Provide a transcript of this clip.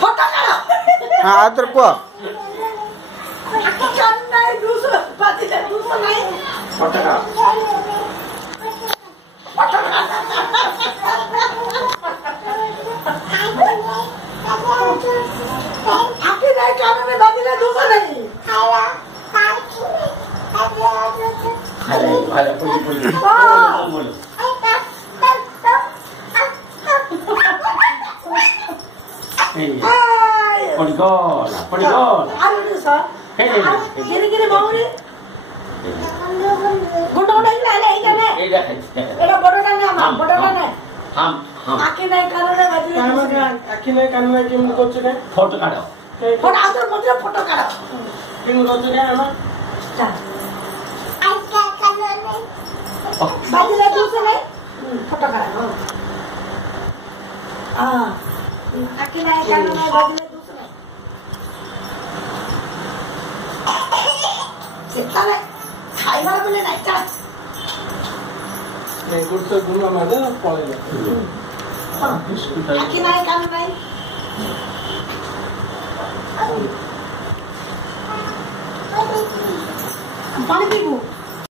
फोटो काढ हाँ आदर को नाही दुसरं पातीला दुसरं नाही फोटो काढ आखी नाही काढणे बाजूला दुसरं नाही खाली पुढे पुढे पडगोला आलो सर गिरी माऊली गुंडवडा आले का नाही एडा बडोडा नाही बडोडा नाही आखी नाही काढणे बाजूला आखी नाही काढणे की मग कोच काय फोटो काढ फोटो आदर मध्ये फोटो काढ की मग कोच काय आम्हा बाजूला दुसरं नाही फोटो काढ आखी नाही काढणे बाजूला दुसरं शेताला खायला बोले नाही का नाही गुडचं गुन्हा माझं पळायला आखी नाही काढणे नाही